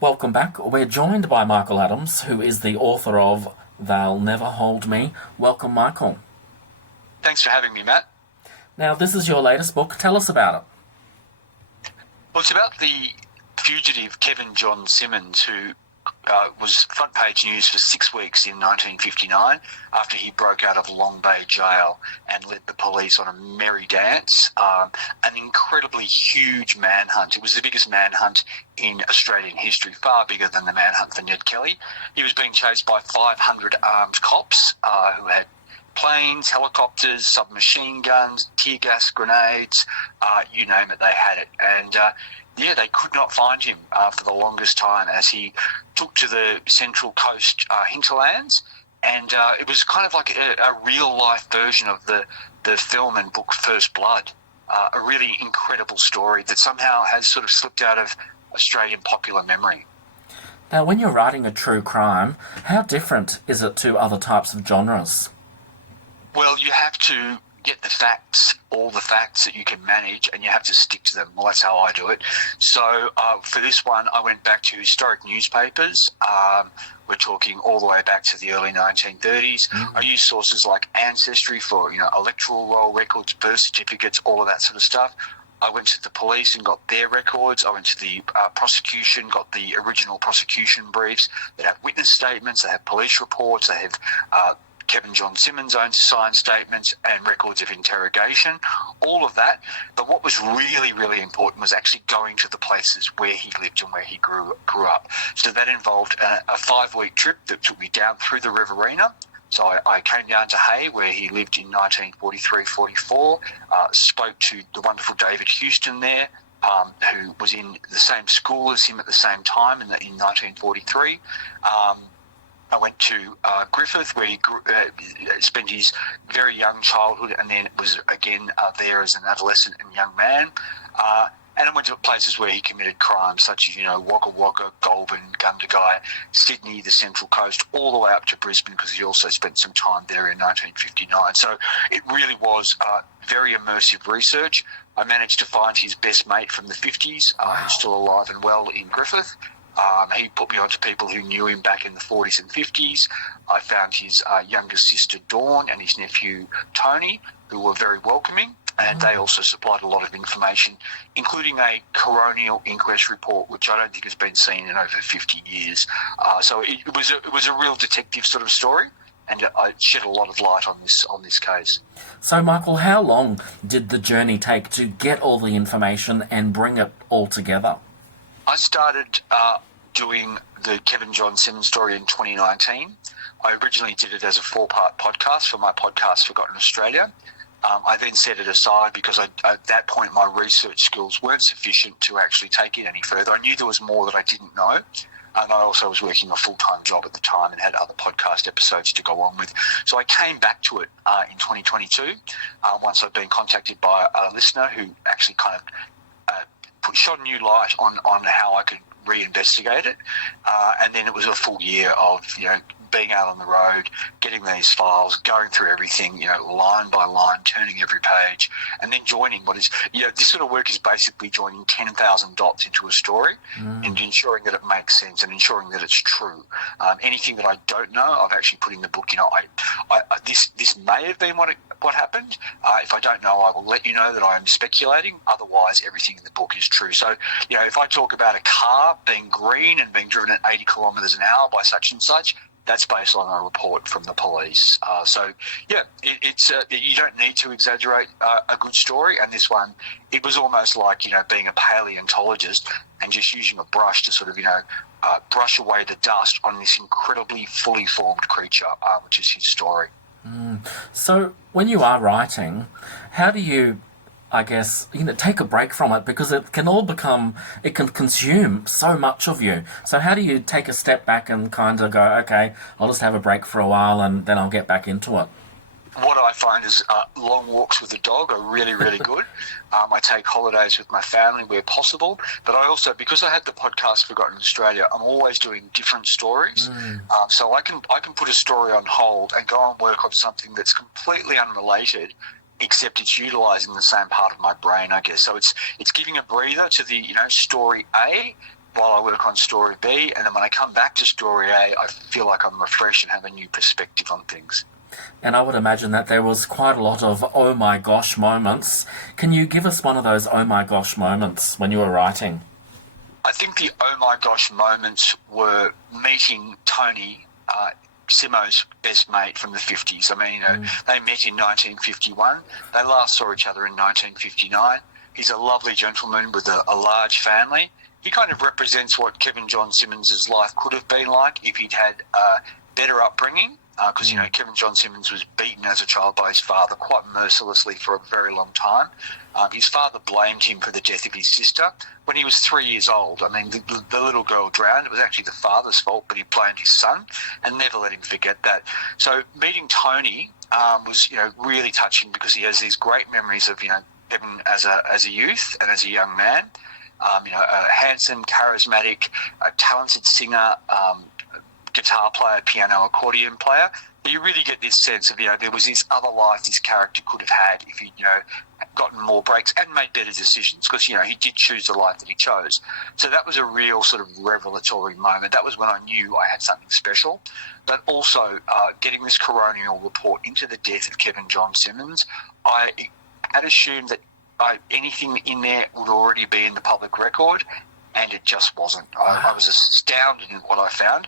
Welcome back. We're joined by Michael Adams, who is the author of They'll Never Hold Me. Welcome, Michael. Thanks for having me, Matt. Now, this is your latest book. Tell us about it. Well, it's about the fugitive Kevin John Simmons, who was front page news for 6 weeks in 1959 after he broke out of Long Bay Jail and led the police on a merry dance, an incredibly huge manhunt. It was the biggest manhunt in Australian history, far bigger than the manhunt for Ned Kelly. He was being chased by 500 armed cops who had planes, helicopters, submachine guns, tear gas grenades, you name it, they had it. And they could not find him for the longest time as he took to the Central Coast hinterlands. And it was kind of like a real-life version of the film and book First Blood, a really incredible story that somehow has sort of slipped out of Australian popular memory. Now, when you're writing a true crime, how different is it to other types of genres? Well, you have to get the facts, all the facts that you can manage, and you have to stick to them. Well, that's how I do it. So for this one, I went back to historic newspapers. We're talking all the way back to the early 1930s. I used sources like Ancestry for, electoral roll records, birth certificates, all of that sort of stuff. I went to the police and got their records. I went to the prosecution, got the original prosecution briefs that have witness statements, they have police reports, they have Kevin John Simmons' own signed statements and records of interrogation, all of that. But what was really, really important was actually going to the places where he lived and where he grew up. So that involved a 5-week trip that took me down through the Riverina. So I came down to Hay, where he lived in 1943-44, spoke to the wonderful David Houston there, who was in the same school as him at the same time in 1943. I went to Griffith, where he spent his very young childhood, and then was again there as an adolescent and young man. And I went to places where he committed crimes such as, Wagga Wagga, Goulburn, Gundagai, Sydney, the Central Coast, all the way up to Brisbane, because he also spent some time there in 1959. So it really was very immersive research. I managed to find his best mate from the 50s, who's still alive and well in Griffith. He put me onto people who knew him back in the 40s and 50s. I found his younger sister Dawn and his nephew Tony, who were very welcoming, and they also supplied a lot of information, including a coronial inquest report, which I don't think has been seen in over 50 years. So it was a real detective sort of story, and it shed a lot of light on this case. So, Michael, how long did the journey take to get all the information and bring it all together? I started doing the Kevin John Simmons story in 2019. I originally did it as a 4-part podcast for my podcast Forgotten Australia. I then set it aside because at that point my research skills weren't sufficient to actually take it any further. I knew there was more that I didn't know. And I also was working a full-time job at the time and had other podcast episodes to go on with. So I came back to it in 2022 once I'd been contacted by a listener who actually kind of shone new light on how I could reinvestigate it, and then it was a full year of being out on the road, getting these files, going through everything, line by line, turning every page, and then joining what is, this sort of work is basically joining 10,000 dots into a story and ensuring that it makes sense and ensuring that it's true. Anything that I don't know, I've actually put in the book. This may have been what happened. If I don't know, I will let you know that I am speculating. Otherwise, everything in the book is true. So, if I talk about a car being green and being driven at 80 kilometres an hour by such and such, that's based on a report from the police. It's you don't need to exaggerate a good story. And this one, it was almost like, being a paleontologist and just using a brush to sort of, brush away the dust on this incredibly fully formed creature, which is his story. So when you are writing, how do you, I guess, take a break from it? Because it can consume so much of you. So how do you take a step back and kind of go, okay, I'll just have a break for a while and then I'll get back into it? What I find is long walks with the dog are really, really good. I take holidays with my family where possible, but I also, because I had the podcast Forgotten Australia, I'm always doing different stories. So I can put a story on hold and go and work on something that's completely unrelated, except it's utilising the same part of my brain, I guess. So it's giving a breather to the story A, while I work on Story B, and then when I come back to Story A, I feel like I'm refreshed and have a new perspective on things. And I would imagine that there was quite a lot of oh my gosh moments. Can you give us one of those oh my gosh moments when you were writing? I think the oh my gosh moments were meeting Tony, Simo's best mate from the 50s. I mean, they met in 1951. They last saw each other in 1959. He's a lovely gentleman with a large family. He kind of represents what Kevin John Simmons' life could have been like if he'd had a better upbringing. Because, Kevin John Simmons was beaten as a child by his father quite mercilessly for a very long time. His father blamed him for the death of his sister when he was 3 years old. I mean, the little girl drowned. It was actually the father's fault, but he blamed his son and never let him forget that. So meeting Tony was, really touching because he has these great memories of, Kevin as a youth and as a young man. A handsome, charismatic, talented singer, guitar player, piano, accordion player. But you really get this sense of, there was this other life this character could have had if he'd, gotten more breaks and made better decisions because, he did choose the life that he chose. So that was a real sort of revelatory moment. That was when I knew I had something special. But also getting this coronial report into the death of Kevin John Simmons, I had assumed that anything in there would already be in the public record, and it just wasn't. I was astounded at what I found.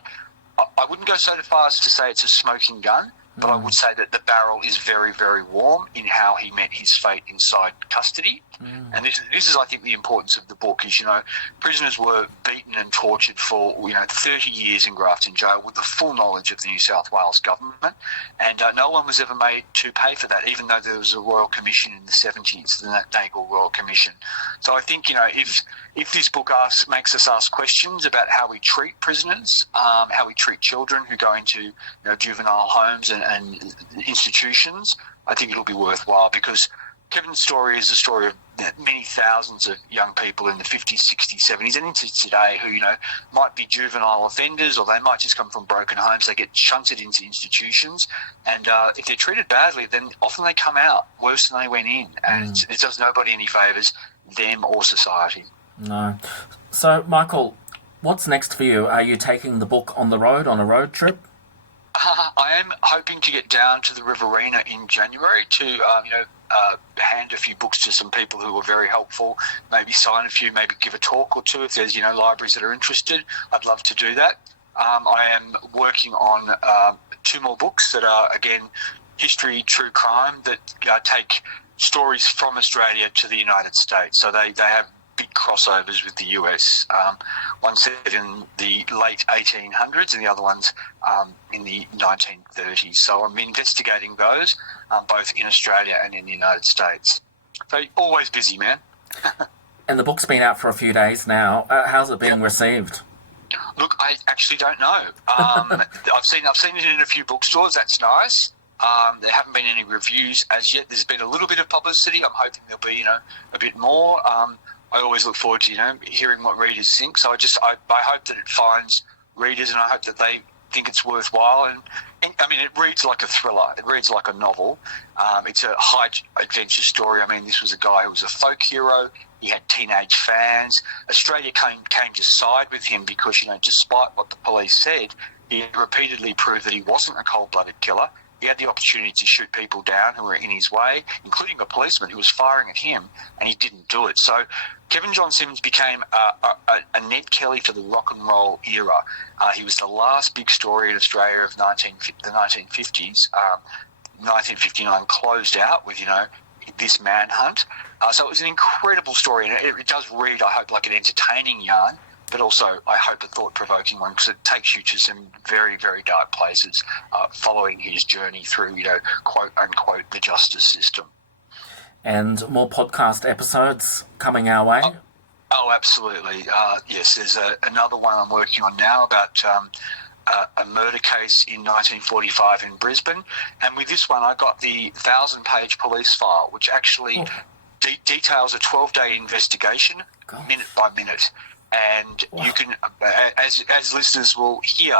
I wouldn't go so far as to say it's a smoking gun, but I would say that the barrel is very, very warm in how he met his fate inside custody. And this is, I think, the importance of the book is, prisoners were beaten and tortured for, 30 years in Grafton Jail with the full knowledge of the New South Wales government. And no one was ever made to pay for that, even though there was a Royal Commission in the 70s, the Nagel Royal Commission. So I think, if this book makes us ask questions about how we treat prisoners, how we treat children who go into juvenile homes and institutions, I think it'll be worthwhile because Kevin's story is a story of many thousands of young people in the 50s, 60s, 70s and into today who, might be juvenile offenders or they might just come from broken homes. They get shunted into institutions and if they're treated badly, then often they come out worse than they went in and it does nobody any favours, them or society. No. So, Michael, what's next for you? Are you taking the book on the road, on a road trip? I am hoping to get down to the Riverina in January to, hand a few books to some people who were very helpful, maybe sign a few, maybe give a talk or two if there's, libraries that are interested. I'd love to do that. I am working on 2 more books that are, again, history, true crime, that take stories from Australia to the United States. So they have big crossovers with the US. One set in the late 1800s and the other one's in the 1930s. So I'm investigating those both in Australia and in the United States. So always busy, man. And the book's been out for a few days now. How's it being received? Look, I actually don't know. I've seen it in a few bookstores. That's nice. There haven't been any reviews as yet. There's been a little bit of publicity. I'm hoping there'll be, a bit more. I always look forward to, hearing what readers think. So I hope that it finds readers and I hope that they think it's worthwhile. And I mean, it reads like a thriller. It reads like a novel. It's a high adventure story. I mean, this was a guy who was a folk hero. He had teenage fans. Australia came to side with him because, despite what the police said, he repeatedly proved that he wasn't a cold-blooded killer. He had the opportunity to shoot people down who were in his way, including a policeman who was firing at him, and he didn't do it. So Kevin John Simmons became a Ned Kelly for the rock and roll era. He was the last big story in Australia of the 1950s. 1959 closed out with, this manhunt. So it was an incredible story, and it does read, I hope, like an entertaining yarn, but also I hope a thought-provoking one because it takes you to some very, very dark places following his journey through, quote-unquote, the justice system. And more podcast episodes coming our way? Oh, absolutely. Yes, there's another one I'm working on now about a murder case in 1945 in Brisbane. And with this one, I got the 1,000-page police file, which actually details a 12-day investigation, minute by minute. And you can, as listeners will hear,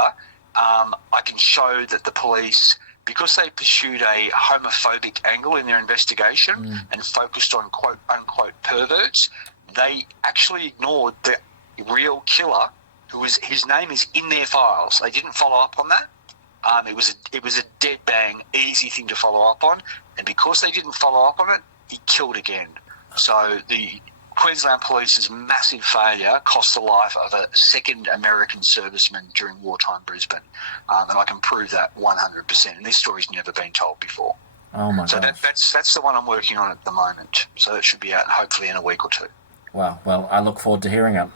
I can show that the police, because they pursued a homophobic angle in their investigation and focused on quote-unquote perverts, they actually ignored the real killer his name is in their files. They didn't follow up on that. It was a dead bang, easy thing to follow up on, and because they didn't follow up on it, he killed again. So the Queensland Police's massive failure cost the life of a second American serviceman during wartime Brisbane, and I can prove that 100%. And this story's never been told before. Oh my So gosh. that's the one I'm working on at the moment. So it should be out hopefully in a week or two. Wow. Well, I look forward to hearing it.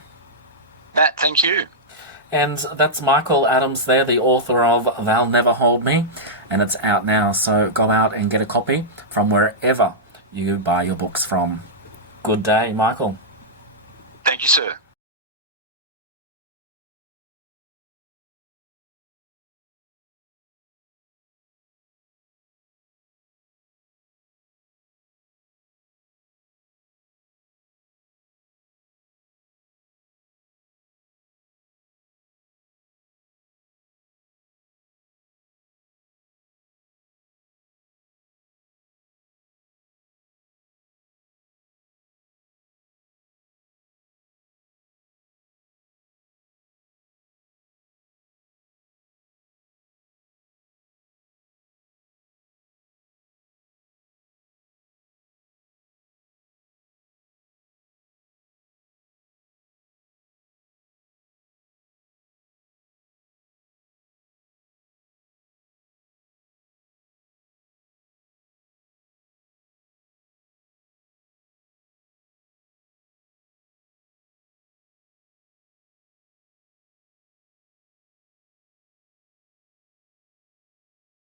Matt, thank you. And that's Michael Adams there, the author of They'll Never Hold Me, and it's out now. So go out and get a copy from wherever you buy your books from. Good day, Michael. Thank you, sir.